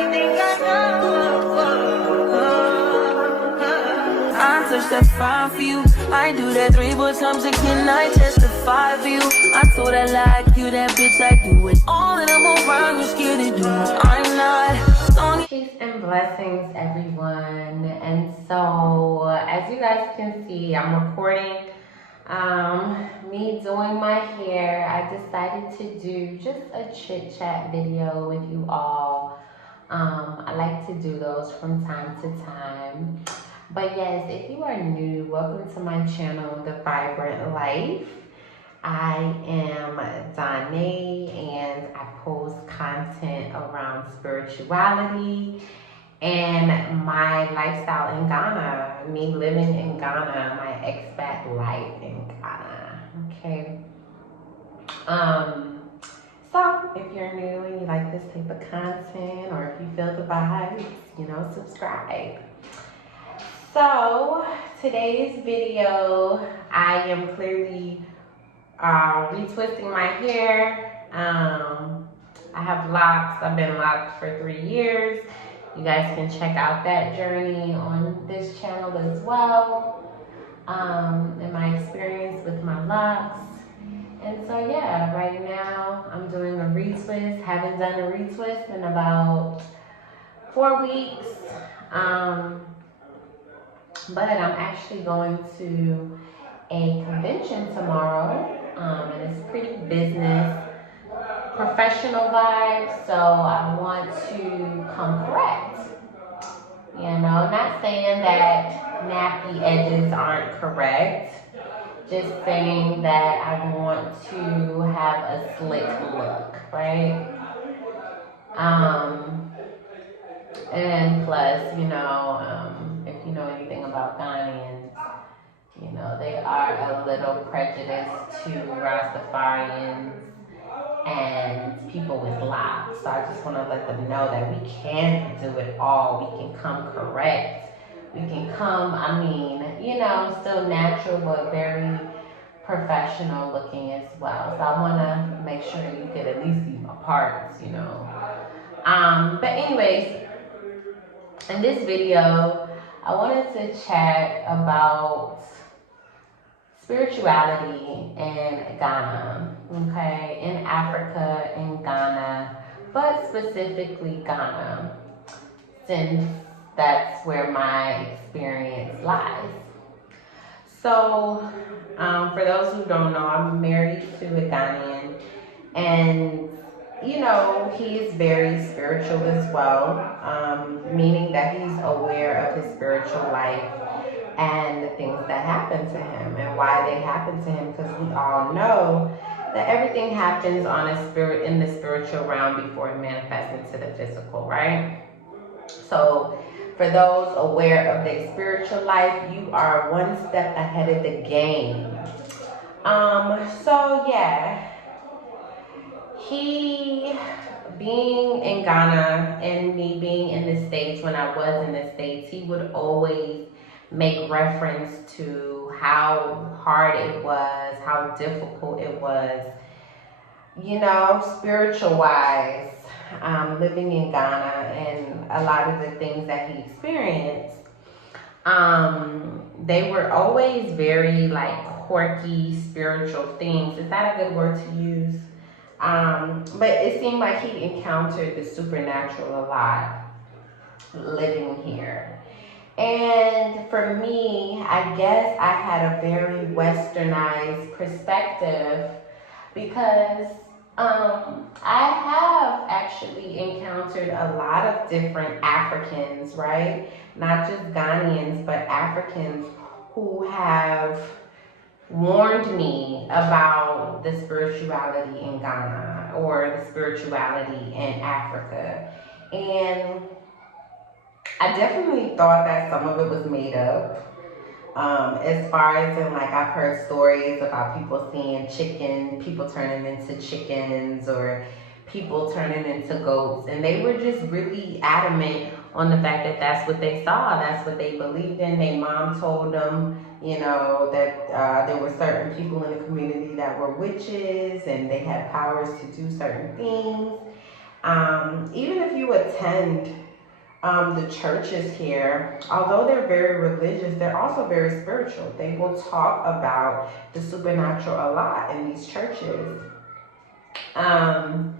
I touch that 5 for you. I do that 3 more times again. I testify for you. I told her like you, that bitch. I do it all, and I'm around. You scared to do it. I'm not. Peace and blessings, everyone. And so, as you guys can see, I'm recording me doing my hair. I decided to do just a chit chat video with you all. I like to do those from time to time. But yes, if you are new, welcome to my channel, The Vibrant Life. I am Danae, and I post content around spirituality and my lifestyle in Ghana, me living in Ghana, my expat life in Ghana, okay? So if you're new and you like this type of content, or if you feel the vibes, subscribe. So today's video, I am clearly retwisting my hair. I have locks. I've been locked for 3 years. You guys can check out that journey on this channel as well, and my experience with my locks. And so yeah, right now I'm doing a retwist. Haven't done a retwist in about 4 weeks. But I'm actually going to a convention tomorrow, and it's pretty business, professional vibes, so I want to come correct. Not saying that nappy edges aren't correct, just saying that I want to have a slick look, right? And plus, if you know anything about Ghanaians, they are a little prejudiced to Rastafarians and people with locks. So I just want to let them know that we can do it all. We can come correct. We can come, still natural, but very professional looking as well. So I want to make sure you could at least see my parts, But anyways, in this video, I wanted to chat about spirituality in Ghana, okay? In Africa, in Ghana, but specifically Ghana, since that's where my experience lies. So, for those who don't know, I'm married to a Ghanaian, and he is very spiritual as well, meaning that he's aware of his spiritual life and the things that happen to him and why they happen to him, because we all know that everything happens in the spiritual realm before it manifests into the physical, right? So for those aware of their spiritual life, you are one step ahead of the game. So yeah, he being in Ghana and me being in the States, when I was in the States, he would always make reference to how hard it was, how difficult it was, spiritual wise, living in Ghana, and a lot of the things that he experienced. They were always very quirky spiritual things. Is that a good word to use? But it seemed like he encountered the supernatural a lot living here. And for me, I guess I had a very westernized perspective, because I have actually encountered a lot of different Africans, right? Not just Ghanaians, but Africans who have warned me about the spirituality in Ghana or the spirituality in Africa. And I definitely thought that some of it was made up. As far as I've heard stories about people seeing people turning into chickens, or people turning into goats, and they were just really adamant on the fact that that's what they saw, that's what they believed in. Their mom told them, that there were certain people in the community that were witches and they had powers to do certain things. Even if you attend the churches here, although they're very religious, they're also very spiritual. They will talk about the supernatural a lot in these churches. And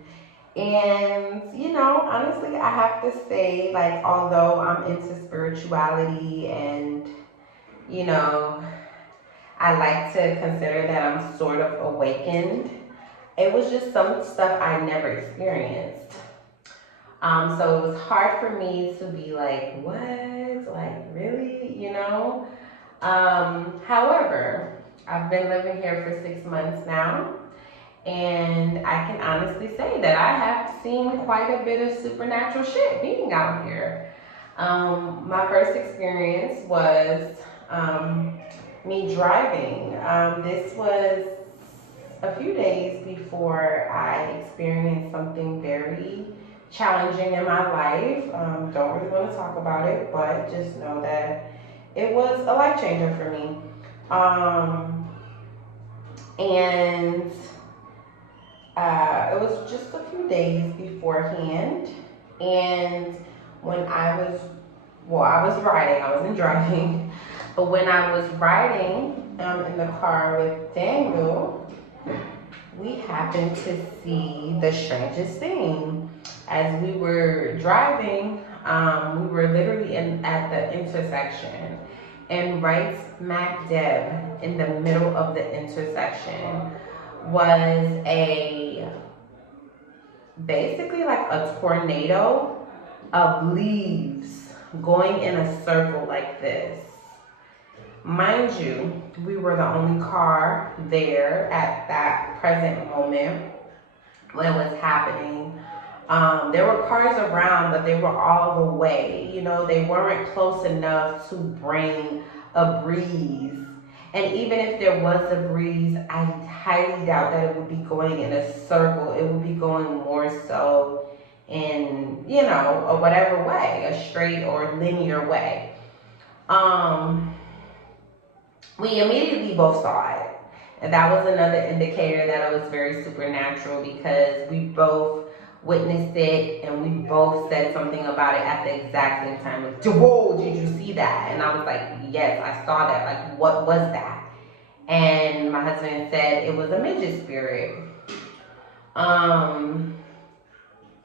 honestly, I have to say, like, although I'm into spirituality and, you know, I like to consider that I'm sort of awakened, it was just some stuff I never experienced. So it was hard for me to be like, what? Like, really? However, I've been living here for 6 months now, and I can honestly say that I have seen quite a bit of supernatural shit being out here. My first experience was me driving. This was a few days before I experienced something very challenging in my life. Don't really want to talk about it, but just know that it was a life changer for me. And it was just a few days beforehand. And when I was riding, I wasn't driving, but when I was riding in the car with Daniel, we happened to see the strangest thing. As we were driving, we were literally at the intersection, and right smack dab in the middle of the intersection was basically like a tornado of leaves going in a circle like this. Mind you, we were the only car there at that present moment when it was happening. There were cars around, but they were all away. They weren't close enough to bring a breeze. And even if there was a breeze, I highly doubt that it would be going in a circle. It would be going more so in, a whatever way, a straight or linear way. We immediately both saw it. And that was another indicator that it was very supernatural, because we both witnessed it and we both said something about it at the exact same time. Like, whoa, did you see that? And I was like, yes, I saw that. Like, what was that? And my husband said it was a midget spirit.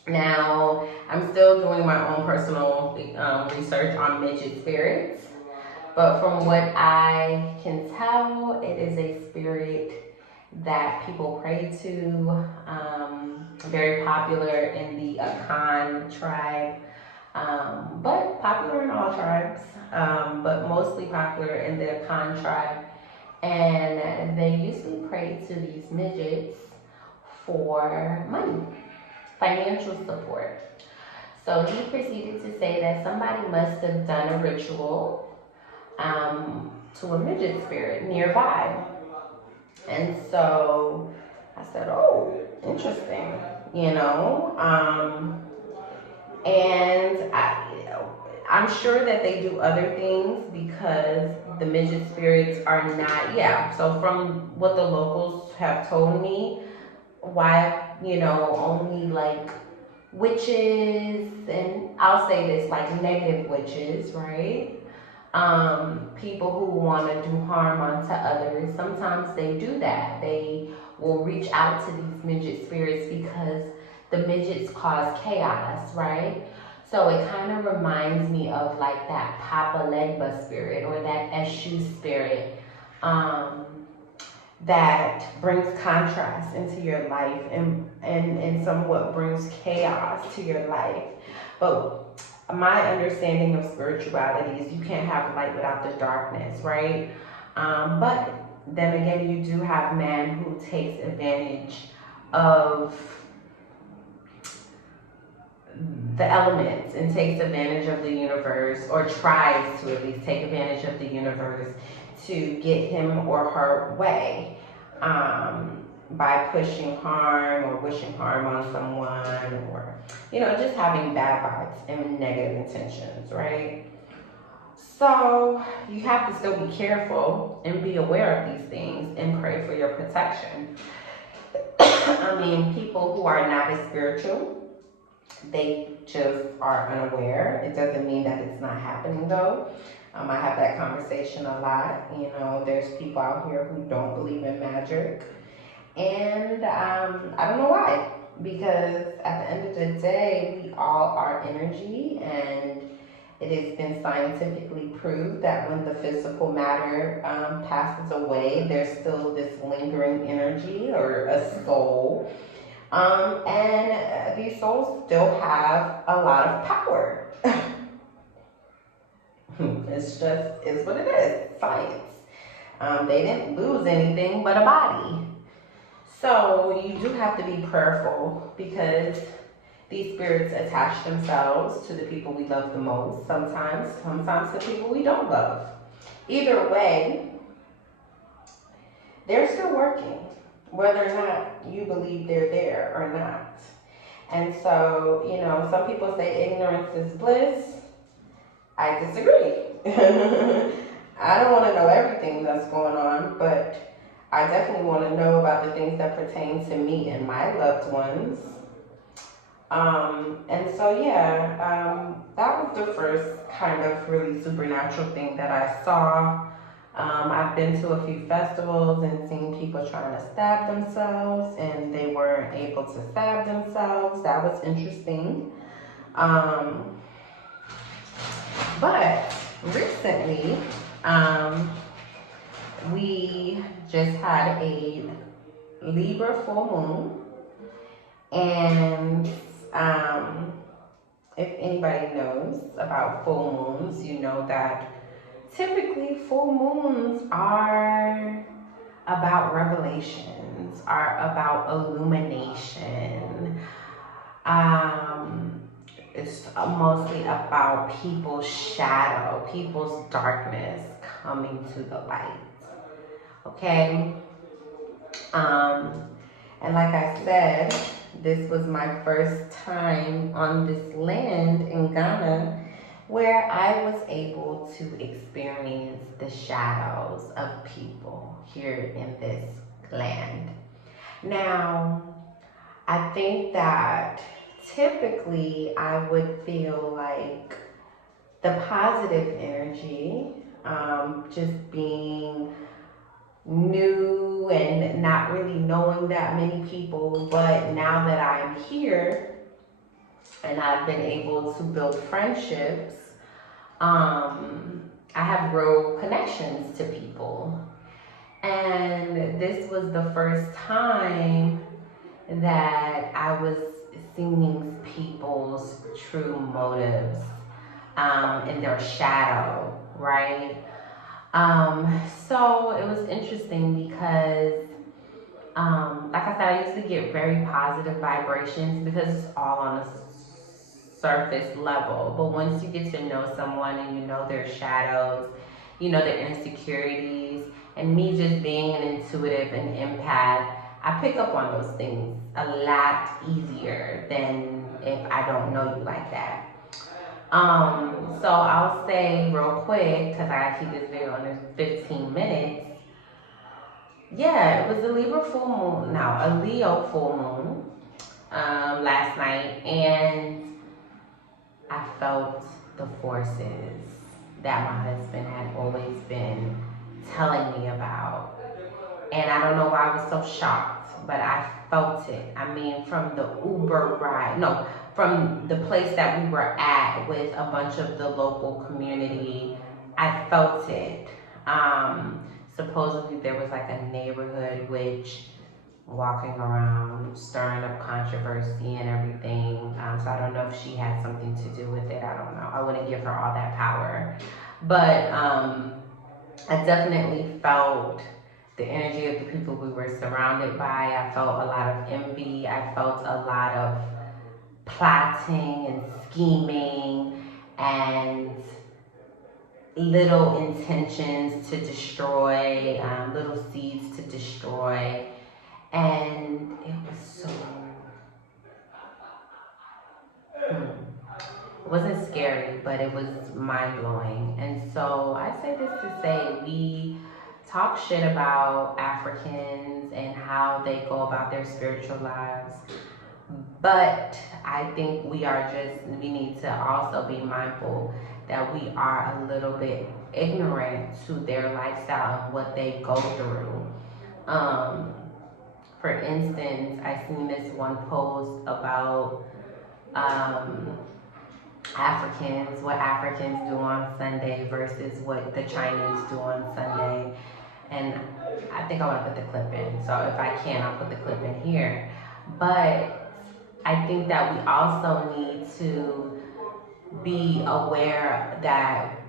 Now, I'm still doing my own personal research on midget spirits. But from what I can tell, it is a spirit that people pray to. Very popular in the Akan tribe, but popular in all tribes, but mostly popular in the Akan tribe. And they usually pray to these midgets for money, financial support. So he proceeded to say that somebody must have done a ritual to a midget spirit nearby. And so I said, oh, interesting, and I'm sure that they do other things, because the midget spirits are not, so from what the locals have told me, why, only like witches, and I'll say this, like negative witches, right? People who want to do harm onto others, sometimes they do that. They will reach out to these midget spirits because the midgets cause chaos, right? So it kind of reminds me of like that Papa Legba spirit or that Eshu spirit that brings contrast into your life and somewhat brings chaos to your life. But my understanding of spirituality is you can't have light without the darkness, right? But then again, you do have man who takes advantage of the elements and takes advantage of the universe, or tries to at least take advantage of the universe to get him or her way, by pushing harm or wishing harm on someone, or just having bad vibes and negative intentions, right? So you have to still be careful and be aware of these things and pray for your protection. I mean, people who are not as spiritual They just are unaware. It doesn't mean that it's not happening though. I have that conversation a lot. You know, there's people out here who don't believe in magic. And I don't know why. Because at the end of the day, we all are energy, and it has been scientifically proved that when the physical matter passes away, there's still this lingering energy or a soul. And these souls still have a lot of power. It's what it is, science. They didn't lose anything but a body. So you do have to be prayerful because these spirits attach themselves to the people we love the most, sometimes to people we don't love. Either way, they're still working, whether or not you believe they're there or not. And so, you know, some people say ignorance is bliss. I disagree. I don't want to know everything that's going on, but I definitely want to know about the things that pertain to me and my loved ones. And so, yeah, that was the first kind of really supernatural thing that I saw. I've been to a few festivals and seen people trying to stab themselves, and they weren't able to stab themselves. That was interesting. But recently, we just had a Libra full moon, and if anybody knows about full moons, you know that typically full moons are about revelations, are about illumination. It's mostly about people's shadow, people's darkness coming to the light. Okay? And like I said, this was my first time on this land in Ghana where I was able to experience the shadows of people here in this land. Now, I think that typically I would feel like the positive energy, just being new and not really knowing that many people, but now that I'm here and I've been able to build friendships, I have real connections to people. And this was the first time that I was seeing people's true motives in their shadow, right? So it was interesting because, like I said, I used to get very positive vibrations because it's all on a surface level. But once you get to know someone and you know their shadows, you know their insecurities, and me just being an intuitive and empath, I pick up on those things a lot easier than if I don't know you like that. So I'll say real quick, because I gotta keep this video under 15 minutes. Yeah, it was a Libra full moon, a Leo full moon last night, and I felt the forces that my husband had always been telling me about. And I don't know why I was so shocked, but I felt it. I mean, from the Uber ride, from the place that we were at with a bunch of the local community, I felt it. Supposedly there was like a neighborhood witch walking around, stirring up controversy and everything. So I don't know if she had something to do with it. I don't know. I wouldn't give her all that power. But I definitely felt the energy of the people we were surrounded by. I felt a lot of envy. I felt a lot of plotting and scheming and little intentions to destroy, little seeds to destroy. And it was so, it wasn't scary, but it was mind-blowing. And so I say this to say, we talk shit about Africans and how they go about their spiritual lives. But I think we need to also be mindful that we are a little bit ignorant to their lifestyle and what they go through. For instance, I seen this one post about Africans, what Africans do on Sunday versus what the Chinese do on Sunday. And I think I want to put the clip in. So if I can, I'll put the clip in here. But I think that we also need to be aware that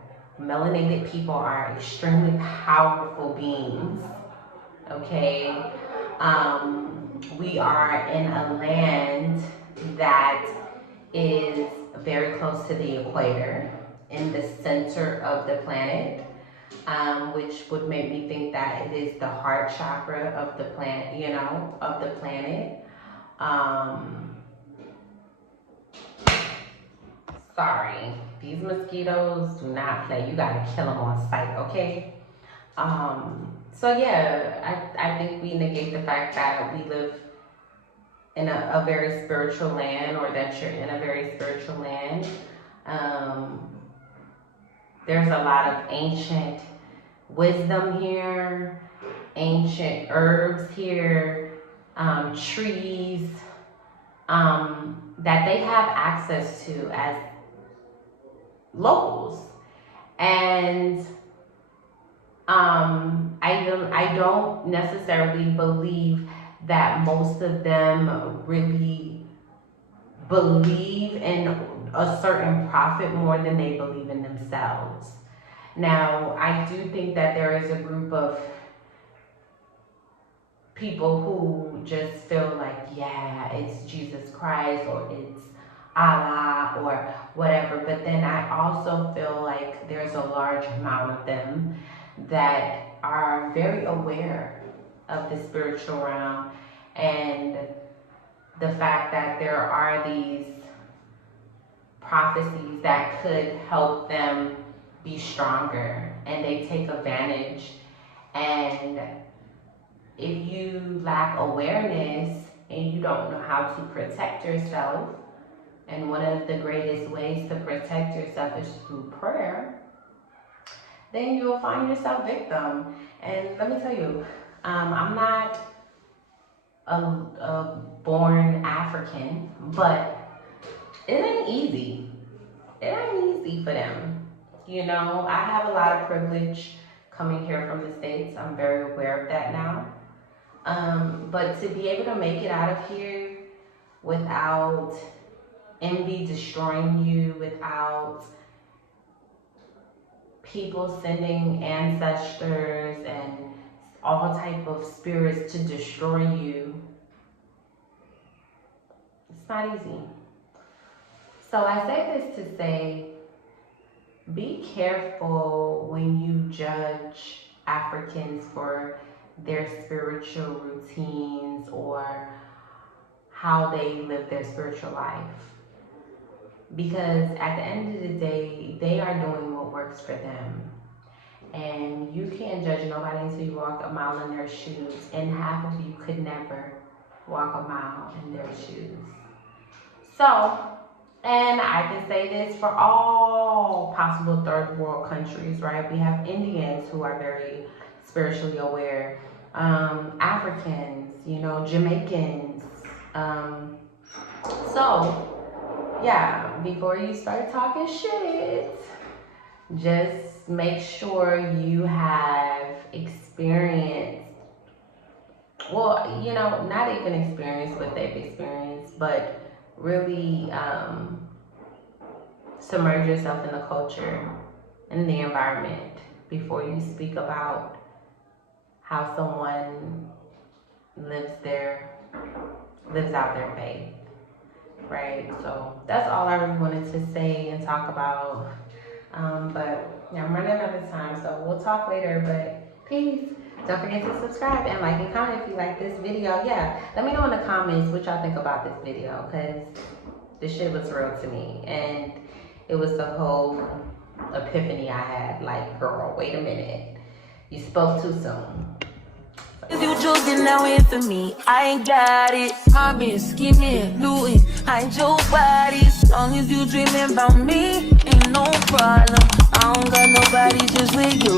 melanated people are extremely powerful beings. Okay? We are in a land that is very close to the equator, in the center of the planet, which would make me think that it is the heart chakra of the planet, of the planet. Sorry, these mosquitoes do not play. You gotta kill them on sight, okay? So yeah, I think we negate the fact that we live in a very spiritual land, or that you're in a very spiritual land. There's a lot of ancient wisdom here, ancient herbs here, trees, that they have access to as locals. And I don't necessarily believe that most of them really believe in a certain prophet more than they believe in themselves. Now, I do think that there is a group of people who just feel like, yeah, it's Jesus Christ or it's Allah or whatever. But then I also feel like there's a large amount of them that are very aware of the spiritual realm and the fact that there are these prophecies that could help them be stronger, and they take advantage. And if you lack awareness and you don't know how to protect yourself, and one of the greatest ways to protect yourself is through prayer, then you'll find yourself victim. And let me tell you, I'm not a born African, but it ain't easy. It ain't easy for them. I have a lot of privilege coming here from the States. I'm very aware of that now. But to be able to make it out of here without envy destroying you, without people sending ancestors and all type of spirits to destroy you, it's not easy. So I say this to say, be careful when you judge Africans for their spiritual routines or how they live their spiritual life. Because at the end of the day, they are doing what works for them. And you can't judge nobody until you walk a mile in their shoes. And half of you could never walk a mile in their shoes. So, and I can say this for all possible third world countries, right? We have Indians who are very spiritually aware, Africans, Jamaicans. So, yeah, before you start talking shit, just make sure you have experienced, well, not even experienced what they've experienced, but really submerge yourself in the culture and the environment before you speak about how someone lives out their faith, right? So that's all I really wanted to say and talk about. But yeah, I'm running out of time, so we'll talk later. But peace. Don't forget to subscribe and like and comment if you like this video. Yeah, let me know in the comments what y'all think about this video, because this shit was real to me. And it was the whole epiphany I had. Like, girl, wait a minute. You spoke too soon. If you joking now in for me, I ain't got it. I've been scheming, looting, hide your body. As long as you dreaming about me, ain't no problem. I don't got nobody just with you.